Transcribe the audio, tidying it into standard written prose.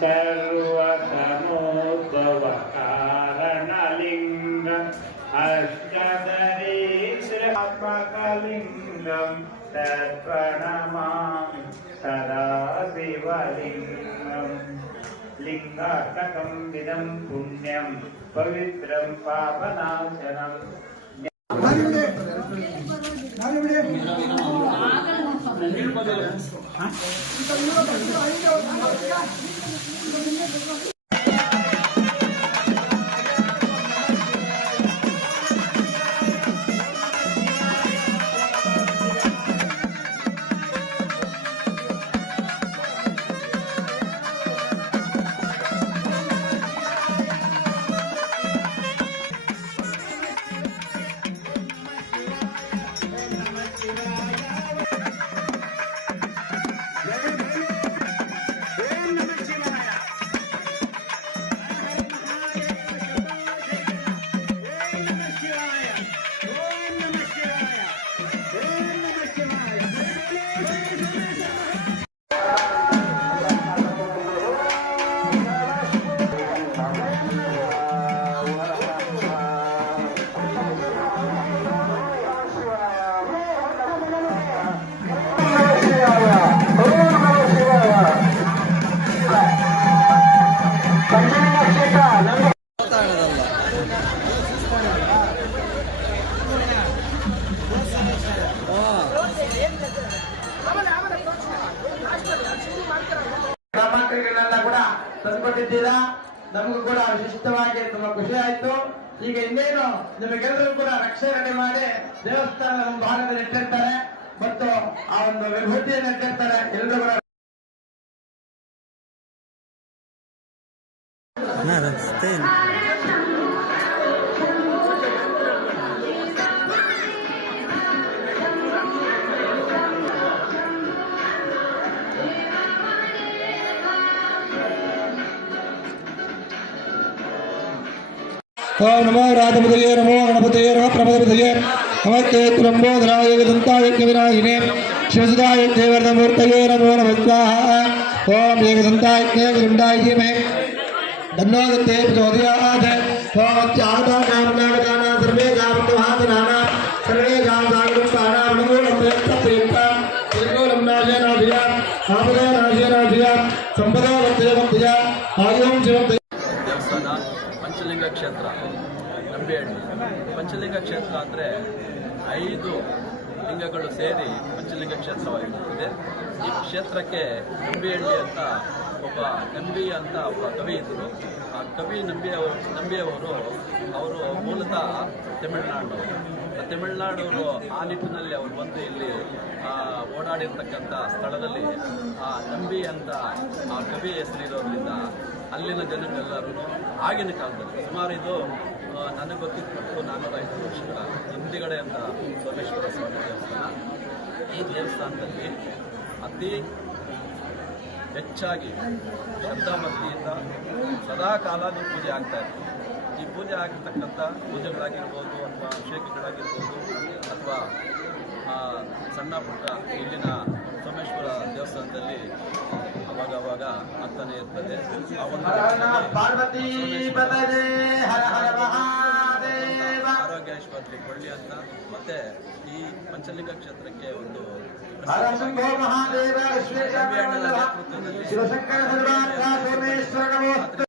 सर्वसमोद्भवकारणलिङ्गम् अष्टदरीश्वरात्मकलिङ्गम् तत्प्रणमामि सदा शिवलिङ्गम् लिङ्गात्मकं विदं पुण्यं पवित्रं पापनाशनम् ಕೂಡ ತಂದುಕೊಟ್ಟಿದ್ದೀರಾ. ನಮಗೂ ಕೂಡ ವಿಶಿಷ್ಟವಾಗಿ ತುಂಬಾ ಖುಷಿ ಆಯ್ತು. ಈಗ ಇನ್ನೇನು ನಿಮಗೆಲ್ಲರೂ ಕೂಡ ರಕ್ಷಣೆ ಮಾಡಿ ದೇವಸ್ಥಾನದ ಒಂದು ಭಾಗದಲ್ಲಿ ಇಟ್ಟಿರ್ತಾರೆ ಮತ್ತು ಆ ಒಂದು ವಿಭೂತಿಯನ್ನು ಇಟ್ಟಿರ್ತಾರೆ. ಎಲ್ಲರೂ ಕೂಡ ओम नमो राधपतये नमो गणपतये नमः प्रमदपतये नमस्ते लंबोदराय दन्तायज्ञविनाशिने शिवसुताय देवरमूर्तये नमो नमः स्वाहा। ओम एकदन्ताय विरुण्डाय धीमहि तन्नो दन्ते प्रचोदयात्। ओम चारदानां सर्वे गावन्तुहादिनानां सर्वे गावसागरुपानां नमो नमः प्रप्रियतां त्रिकोलं नाशेनाधिया आपदे नाशेनाधिया संपदा वत्तया आयुं शिवं ದೇವಸ್ಥಾನ ಪಂಚಲಿಂಗ ಕ್ಷೇತ್ರ ನಂಬಿಹಳ್ಳಿ. ಪಂಚಲಿಂಗ ಕ್ಷೇತ್ರ ಅಂದರೆ 5 ಲಿಂಗಗಳು ಸೇರಿ ಪಂಚಲಿಂಗ ಕ್ಷೇತ್ರವಾಗಿರುತ್ತದೆ. ಈ ಕ್ಷೇತ್ರಕ್ಕೆ ನಂಬಿಹಳ್ಳಿ ಅಂತ ಒಬ್ಬ ಕವಿ ಇದ್ದರು. ಆ ಕವಿ ನಂಬಿಯವರು ಅವರು ಮೂಲತಃ ತಮಿಳುನಾಡವರು. ಆ ನಿಟ್ಟಿನಲ್ಲಿ ಅವರು ಬಂದು ಇಲ್ಲಿ ಓಡಾಡಿರ್ತಕ್ಕಂಥ ಸ್ಥಳದಲ್ಲಿ ಆ ನಂಬಿ ಅಂತ ಆ ಕವಿ ಹೆಸರಿರೋದ್ರಿಂದ ಅಲ್ಲಿನ ಜನರೆಲ್ಲರೂ ಆಗಿನ ಕಾಲದಲ್ಲಿ ಸುಮಾರು ಇದು ನನಗೆ ಗೊತ್ತಿದ್ದು 450 ವರ್ಷಗಳ ಹಿಂದಿಗಡೆ ಅಂತ ಸೋಮೇಶ್ವರ ಸ್ವಾಮಿ ದೇವಸ್ಥಾನ. ಈ ದೇವಸ್ಥಾನದಲ್ಲಿ ಅತಿ ಹೆಚ್ಚಾಗಿ ಶ್ರದ್ಧಾಭಕ್ತಿಯಿಂದ ಸದಾ ಕಾಲನೂ ಪೂಜೆ ಆಗ್ತಾ ಇತ್ತು. ಈ ಪೂಜೆ ಆಗಿರ್ತಕ್ಕಂಥ ಪೂಜೆಗಳಾಗಿರ್ಬೋದು ಅಥವಾ ಅಭಿಷೇಕಗಳಾಗಿರ್ಬೋದು ಅಥವಾ ಸಣ್ಣ ಪುಟ್ಟ ಇಲ್ಲಿನ ಸೋಮೇಶ್ವರ ದೇವಸ್ಥಾನದಲ್ಲಿ ಅವಾಗ ಆಗ್ತಾನೆ ಇರ್ತದೆ. ಆರೋಗ್ಯ ಆಸ್ಪತ್ರೆ ಕೊಳ್ಳಿ ಅಂತ ಮತ್ತೆ ಈ ಪಂಚಲಿಂಗ ಕ್ಷೇತ್ರಕ್ಕೆ ಒಂದು ನೇತೃತ್ವದಲ್ಲಿ